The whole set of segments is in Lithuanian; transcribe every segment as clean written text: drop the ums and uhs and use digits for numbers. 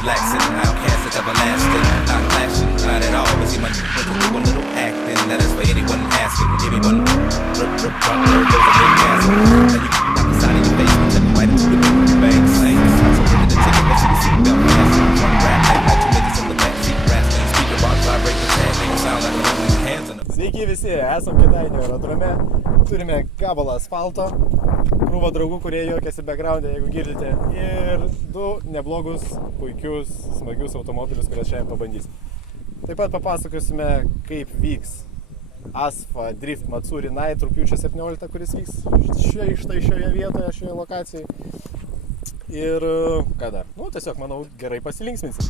relaxing. Outcast is everlasting, not clashing, not at all. But see, man, went to do a little acting. That is for anyone asking. Everyone, drop, those are big gas. Now you knock the side of your face, tell me right into the bang, sing. So look at the ticket, make sure you see them passing. Run rap like you niggas in the backseat, wrestling. Speaker box, vibrate the tag, make it sound like a little hands in the... Sveiki visi, esam Kėdainių aerodrome, turime gabalą asfalto, krūvą draugų, kurie juokiasi background'e, jeigu girdite, ir du neblogus, puikius, smagius automobilius, kuriuos šiandien pabandysim. Taip pat papasakosime, kaip vyks Asfa Drift Matsuri Night rugpjūčio 17, kuris vyks štai šioje vietoje, šioje lokacijoje. Ir ką dar? Nu, tiesiog, manau, gerai pasilinksminsim.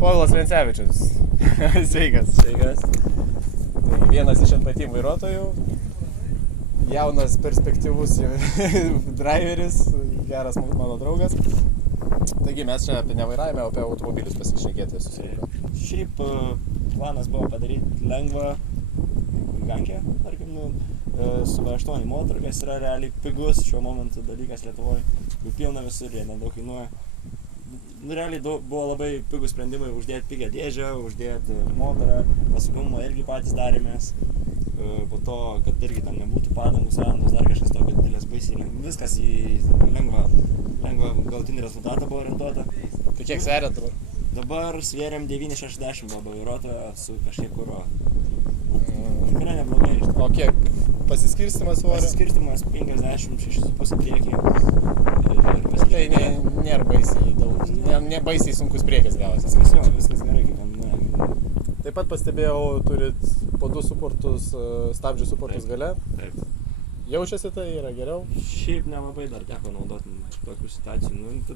Povilas Vencevičius. Sveikas. Sveikas. Vienas iš NPT vairuotojų. Jaunas, perspektyvus driveris, geras mano draugas. Taigi mes čia apie nevairavimą, apie automobilius pasišnekėti susirinko. Šiaip planas buvo padaryti lengvą gankę, tarkim, su V8 motoru, kas yra realiai pigus šiuo momentu dalykas Lietuvoje. Jau pilna visur, jie nedaug kainuoja. Realiai buvo labai pigus sprendimai uždėti pigią dėžę, uždėti motorą, pasaugumą irgi patys darėmės. Po to, kad irgi tam nebūtų padangų sąrandos, dar kažkas tokio didelės baisiai. Viskas į lengvą galutinį rezultatą buvo orientuota. Tai kiek sveriat dabar? Dabar svėrėm 9,60 buvo vairuotojo su kažkiek kuro. Tikrai neblogai iš tikrųjų. O kiek pasiskirstimas svorio? Pasiskirstimas 56,5 priekį. Tai nėra baisiai daug, ne baisiai sunkus priekis gavosi. Viskas gerai, kaip ten nuėjo. Taip pat pastebėjau, turit po 2 suportus, stabdžių suportus gale. Taip. Jaučiasi tai, yra geriau? Šiaip nelabai dar teko naudoti tokių situacijų.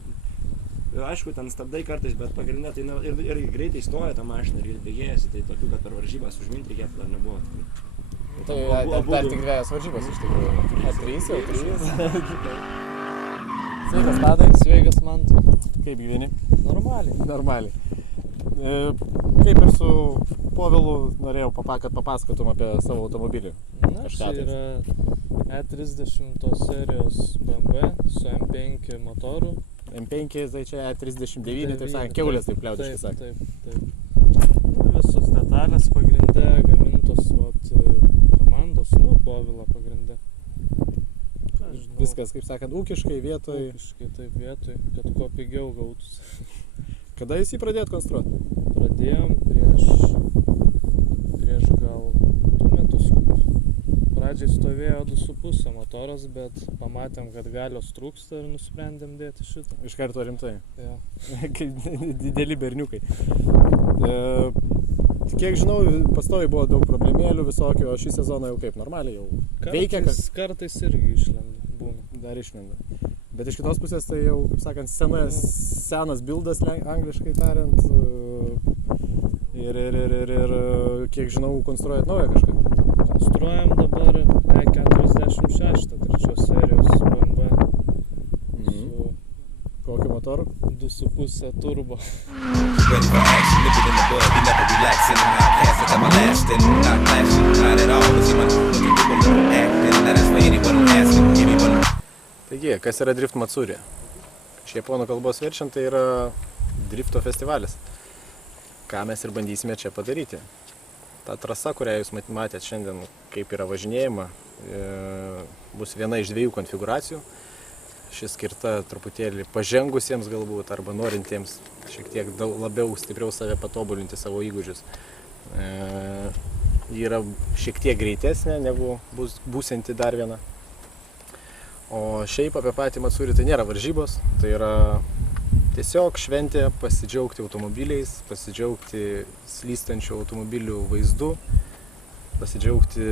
Aišku, ten stabdai kartais, bet pagrindinė tai ir greitai stoja tą mašiną ir bėgėjasi, tai tokių, kad per varžybas užminti reikėtų, dar nebuvo. Tai dar tik dvejos varžybos iš tikrųjų. A3, jau 3. Sveikas, Tadai. Sveikas, Mantai. Kaip gyveni? Normaliai. Kaip ir su Povilu norėjau, kad papasakotum apie savo automobilį. Na, čia yra E30 serijos BMW su M5 motoru. M5, tai čia E39, taip sakant, kiaulės taip liaudiškai sakant. Taip. Visos detalės pagrinde gamintos komandos, Povilo pagrinde. Viskas, kaip sakant, ūkiškai vietoj. Ūkiškai taip vietoj, kad kuo pigiau gautųsi. Kada jūs jį pradėjot konstruoti? Pradėjom prieš gal 2 metus. Pradžiai stovėjo 2,5 motoras, bet pamatėm, kad galios trūksta ir nusprendėm dėti šitą. Iš karto rimtai? Jo. Dideli berniukai. Kiek žinau, pastoviai buvo daug problemėlių visokių, o šį sezoną jau kaip normaliai jau veikia. Kartais irgi išlenda, būna. Dar išlenda. Bet iš kitos pusės tai jau, kaip sakant, senas bildas, angliškai tariant. Ir kiek žinau, konstruojat naują kažką. Konstruojam dabar E46 trečios serijos BMW su kokiu motoru? 2,5 turbo. Taigi, kas yra Drift Matsuri? Iš japonų kalbos verčiant, tai yra drifto festivalis. Ką mes ir bandysime čia padaryti. Ta trasa, kurią jūs matėt šiandien, kaip yra važinėjama, bus viena iš 2 konfiguracijų. Ši skirta truputėlį pažengusiems galbūt, arba norintiems šiek tiek labiau, stipriau save patobulinti savo įgūdžius. Ji yra šiek tiek greitesnė negu būsianti dar viena. O šiaip apie patį Matsuri tai nėra varžybos, tai yra tiesiog šventė pasidžiaugti automobiliais, pasidžiaugti slystančių automobilių vaizdu, pasidžiaugti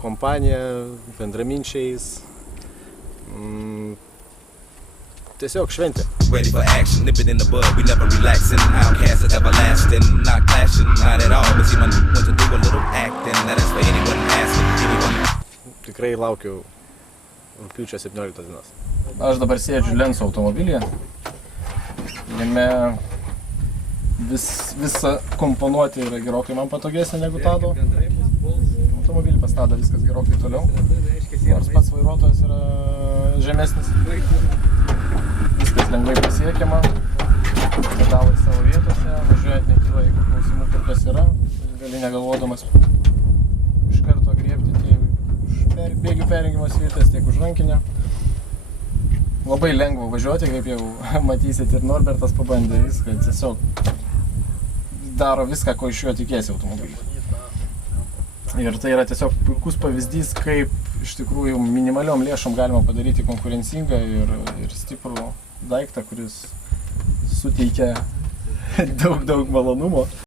kompaniją, bendraminčiais. Tiesiog šventė. Tikrai laukiu rugpjūčio 17 dienos. Aš dabar sėdžiu Lenso automobilyje. Jame visa komponuoti yra gerokai man patogesnė negu Tado. automobilį, pastada viskas gerokai toliau. Nors pats vairuotojas yra žemesnis. Viskas lengvai pasiekiama. Pedalai savo vietose, važiuojant nekyla jokių klausimų, kur kas yra. Gali negalvodamas iš karto griebti tiek už bėgių perjungimos vietas, tiek už rankinę. Labai lengva važiuoti, kaip jau matysit ir Norbertas pabandė viską, tiesiog daro viską, ko iš jo tikėsi automobilį. Ir tai yra tiesiog puikus pavyzdys, kaip iš tikrųjų minimaliom lėšom galima padaryti konkurencingą ir stiprų daiktą, kuris suteikia daug malonumo.